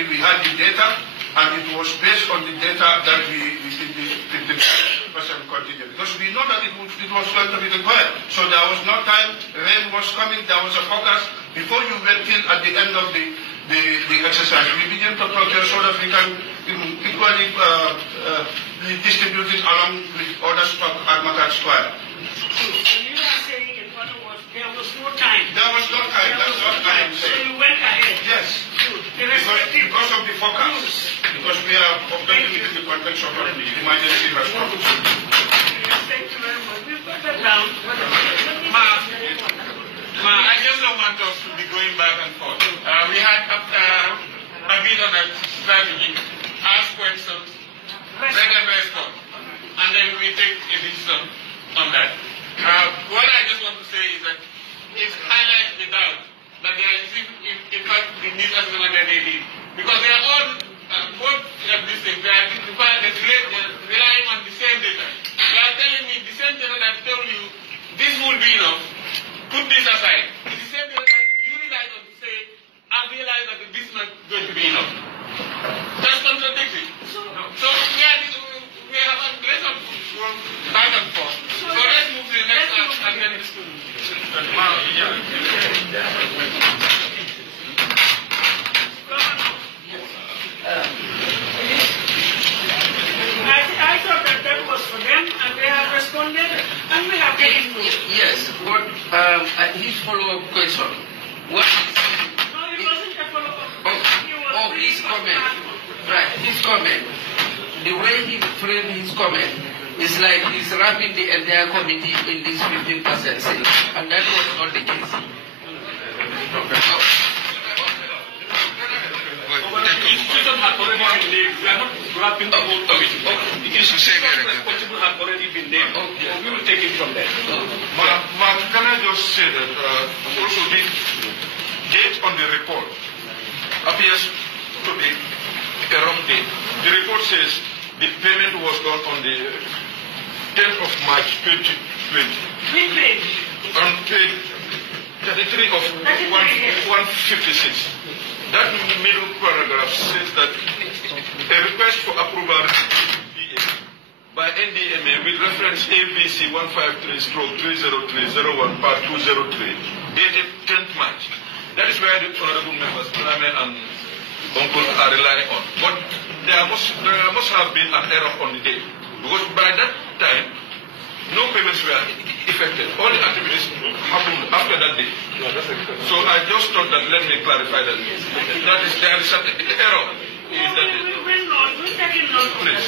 committee, we had the data, and it was based on the data that we did the percent contingent. Because we know that it was going to be required. So there was no time, rain was coming, there was a forecast. Before you went in at the end of the exercise, we began to procure so that we can equally distribute it along with other stock at Makat Square. So you are saying in other words, there was no time. There was no time. That's what I am saying. So you went ahead. Yes. Because of the forecast. Because we are operating within the context of the emergency response. Thank you very much. We've got that down. I just don't want us to be going back and forth. We had agreed on a strategy, ask questions, make a response, and then we take a decision on that. What I just want to say is that it highlights the doubt that there is, in fact, the need as well as the need. Because they are all, both of these things, they are relying on the same data. They are telling me the same data that told you this will be enough, put this aside. It's the same data that you rely on to say, I realize that this is not going to be enough. That's contradictory. So we have a great back and forth. So let's move to the next and then it's I thought that was for them, and they have responded, and we have taken note. Yes, but his follow-up question. What is... No, it wasn't a follow-up. His comment. Right, his comment. The way he framed his comment is like he's wrapping the entire committee in this 15% thing, and that was not the case. The institution had already been named. We are not grabbing the whole committee. The institution responsible had already been named. We will take it from there. Mark, can I just say that also the date on the report appears to be a wrong date. The report says the payment was done on the 10th of March 2020. We paid. On page 33 of 156. That middle paragraph says that a request for approval by NDMA with reference ABC 153/30301 part 203 dated 10th March. That is where the honorable members, Parliament and Uncle are relying on. But there must have been an error on the date. Because by that time, no payments were effected. All the activities happened after that day. So I just thought that let me clarify that. There is an error. We're taking note of it.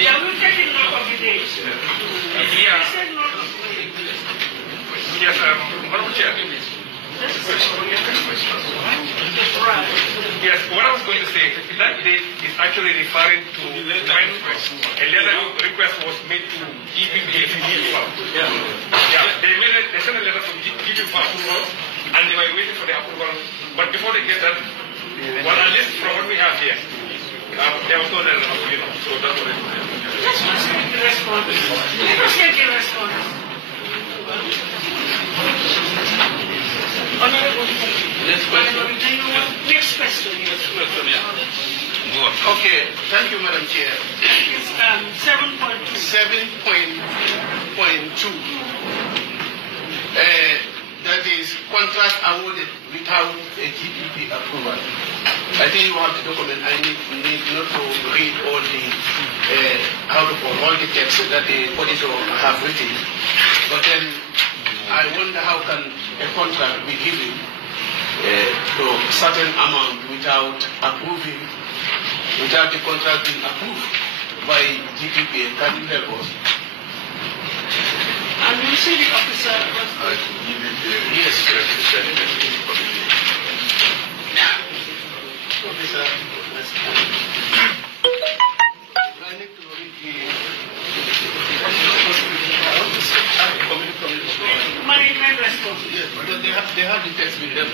Yeah, we're taking note of the dates. Yeah. Yes, Honorable Chair. Yes, what I was going to say, that date is actually referring to when a letter request was made to GPPA. They sent a letter from GPPA for approval, and they were waiting for the approval. But before they get that, well, at least from what we have here, there was no letter, so that's what it is. Let's take the response. Let's take the response. Honorable, next question. Okay, thank you, Madam Chair. It's 7.2. 7.2. That is contract awarded without a GPP approval. I think you have the document. I need not to read all the all the text that the auditor have written. But then I wonder how can a contract be given to a certain amount without the contract being approved by GPPA. Can you help us? And you see the officer. Yes, representative. Officer, I need to read the management response. Yes, because they have the text with them.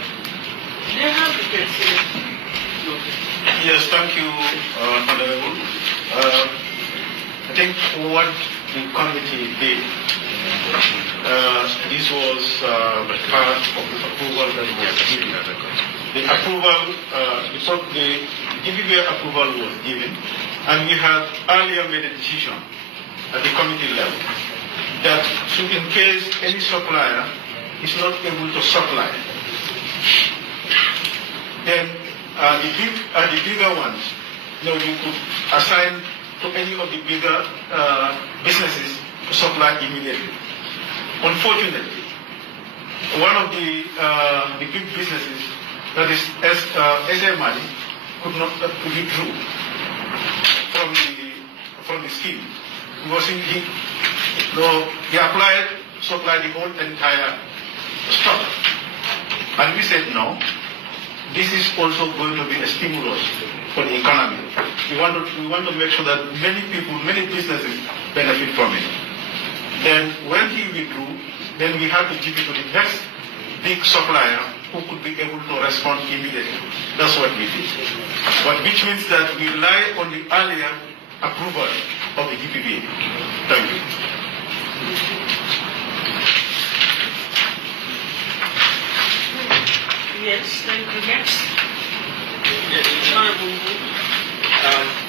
They have the text here. Yes, thank you, Honorable. I think what the committee did This was part of the approval that was given. The approval, the GPPA approval was given, and we had earlier made a decision at the committee level that in case any supplier is not able to supply, then the bigger ones, you could assign to any of the bigger businesses to supply immediately. Unfortunately, one of the big businesses, that is 𝐴𝐻𝐴 could not withdraw from the scheme because he applied to supply the whole entire stock, and we said no. This is also going to be a stimulus for the economy. We want to make sure that many people, many businesses benefit from it. Then when he withdrew, then we had to give it to the next big supplier who could be able to respond immediately. That's what we did. But which means that we rely on the earlier approval of the GPPA. Thank you. Yes, thank you. Next.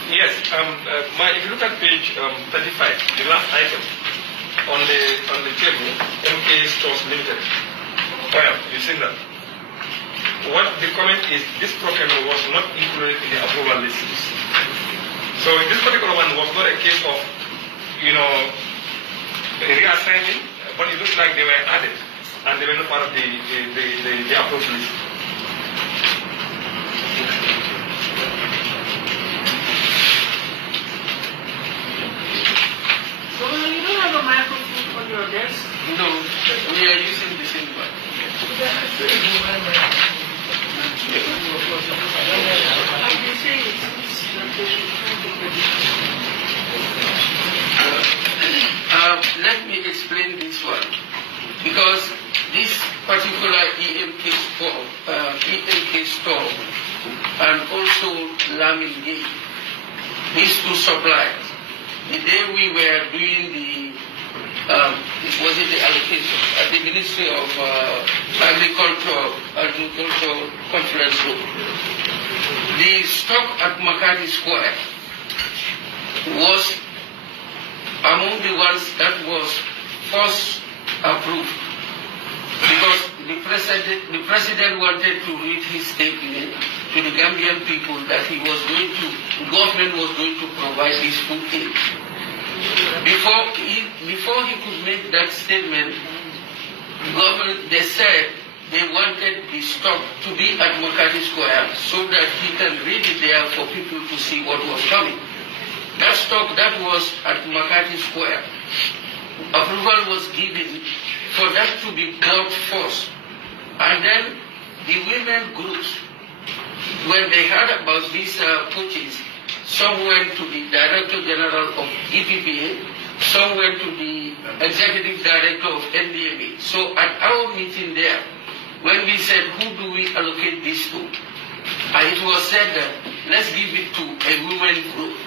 Yes, if you look at page 35, the last item on the table, MK Stores Limited. Well, you've seen that. What the comment is, this procurement was not included in the approval list. So this particular one was not a case of, reassigning, but it looks like they were added and they were not part of the approved list. So you don't have a microphone on your desk? No, we are using the same one. Let me explain this one, because this particular EMK store and also Lamin, these two suppliers, the day we were doing the allocation at the Ministry of Agriculture Conference Room, the stock at Makati Square was among the ones that was first approved, because the president wanted to read his statement to the Gambian people that government was going to provide this food aid. Before he could make that statement, they said they wanted the stock to be at Makati Square so that he can read it there for people to see what was coming. That stock that was at Makati Square, approval was given for that to be bought first. And then the women groups, when they heard about this purchase, some went to the Director General of EPPA, some went to the Executive Director of NDMA. So at our meeting there, when we said, who do we allocate this to? It was said that let's give it to a women group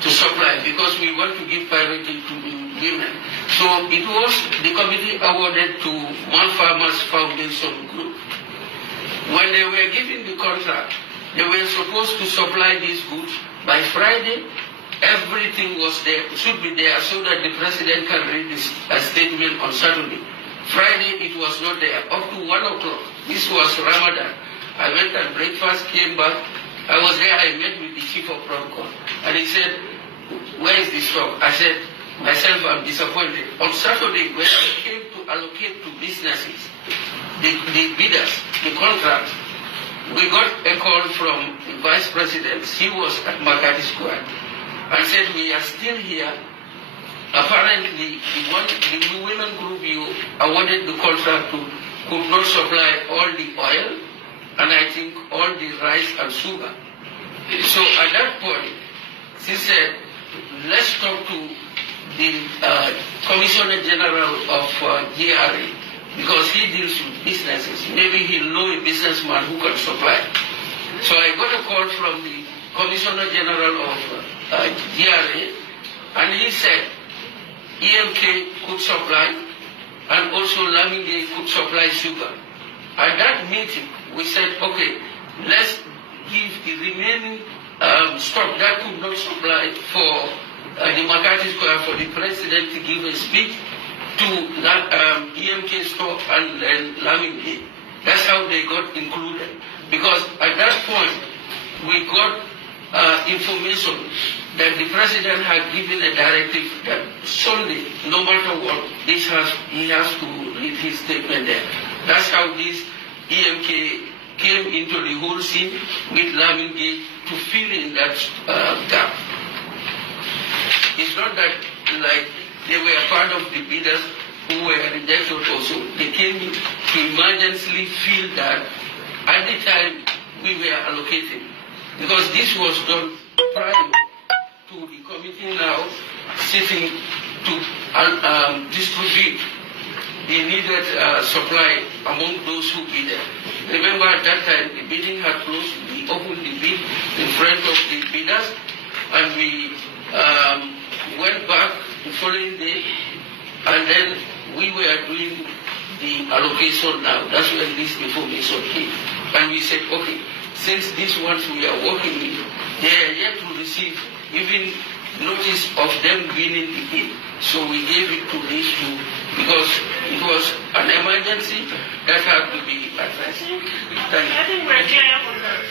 to supply, because we want to give priority to the women. So it was the committee awarded to One Farmers Foundation Group. When they were given the contract, they were supposed to supply these goods by Friday. Everything was there, should be there, so that the president can read this statement on Saturday. Friday it was not there, up to 1 o'clock. This was Ramadan. I went and breakfast, came back. I was there, I met with the chief of protocol. And he said, where is the stock? I said, myself, I'm disappointed. On Saturday, when I came to allocate to businesses, the bidders, the contract, we got a call from the vice president. He was at Makati Square and said, we are still here. Apparently, the women group you awarded the contract to could not supply all the oil and I think all the rice and sugar. So at that point, she said, let's talk to the Commissioner General of GRA, because he deals with businesses. Maybe he'll know a businessman who can supply. So I got a call from the Commissioner General of GRA, and he said, 𝐸MK could supply, and also 𝐫𝐸𝐧𝐝 could supply sugar. At that meeting, we said, okay, let's give the remaining stock that could not supply for the McCarthy Square for the president to give a speech to 𝐸MK store and 𝐫𝐸𝐧𝐝. That's how they got included. Because at that point, we got information that the president had given a directive that Sunday, no matter what, he has to read his statement there. That's how this 𝐸MK came into the whole scene with 𝐫𝐸𝐧𝐝 to fill in that gap. It's not that like they were part of the bidders who were rejected also. They came in to emergently fill that at the time we were allocating. Because this was done prior to the committee now sitting to distribute the needed supply among those who bid. Remember at that time the bidding had closed. We opened the bid in front of the bidders, and we went back the following day, and then we were doing the allocation now. That's when this information came. And we said, okay, since these ones we are working with, they are yet to receive even notice of them winning the bid. So we gave it to these two because it was an emergency that had to be addressed. I think we're clear on that.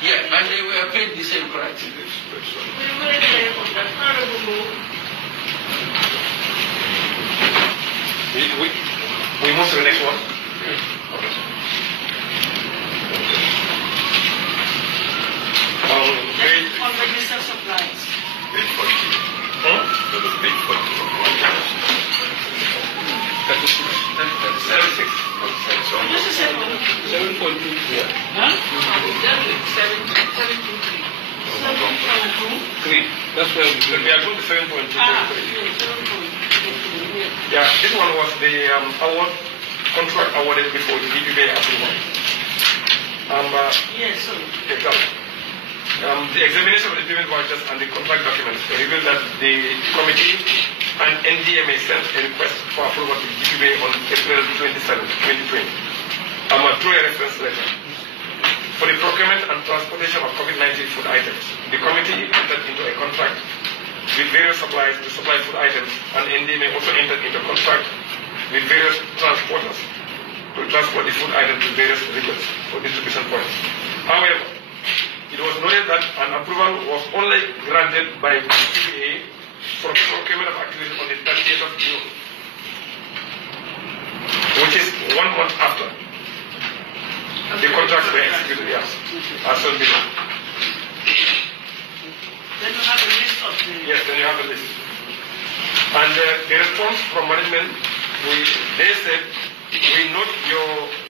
Yeah, and they were paid the same price. We're very clear on that. Honorable. We move to the next one. Okay. On registered supplies. Page 42. Huh? That is page 42. 76. Just a second. 7.2. Yeah. Huh? 7.23. 3. That's where we are going to 7.2. Yeah, this one was the award contract awarded before the DPB approval. Yes, sir. The examination of the payment vouchers and the contract documents revealed that the committee and NDMA sent a request for approval to the DPB on April 27, 2020, through a reference letter. For the procurement and transportation of COVID-19 food items, the committee entered into a contract with various suppliers to supply food items, and NDMA also entered into a contract with various transporters to transport the food items to various regions for distribution points. However, it was noted that an approval was only granted by the CBA for procurement of activities on the 30th of June, which is 1 month after the contracts were executed, yes, as well below. Then you have a list of the... Yes, then you have a list. And the response from management, they said, we note your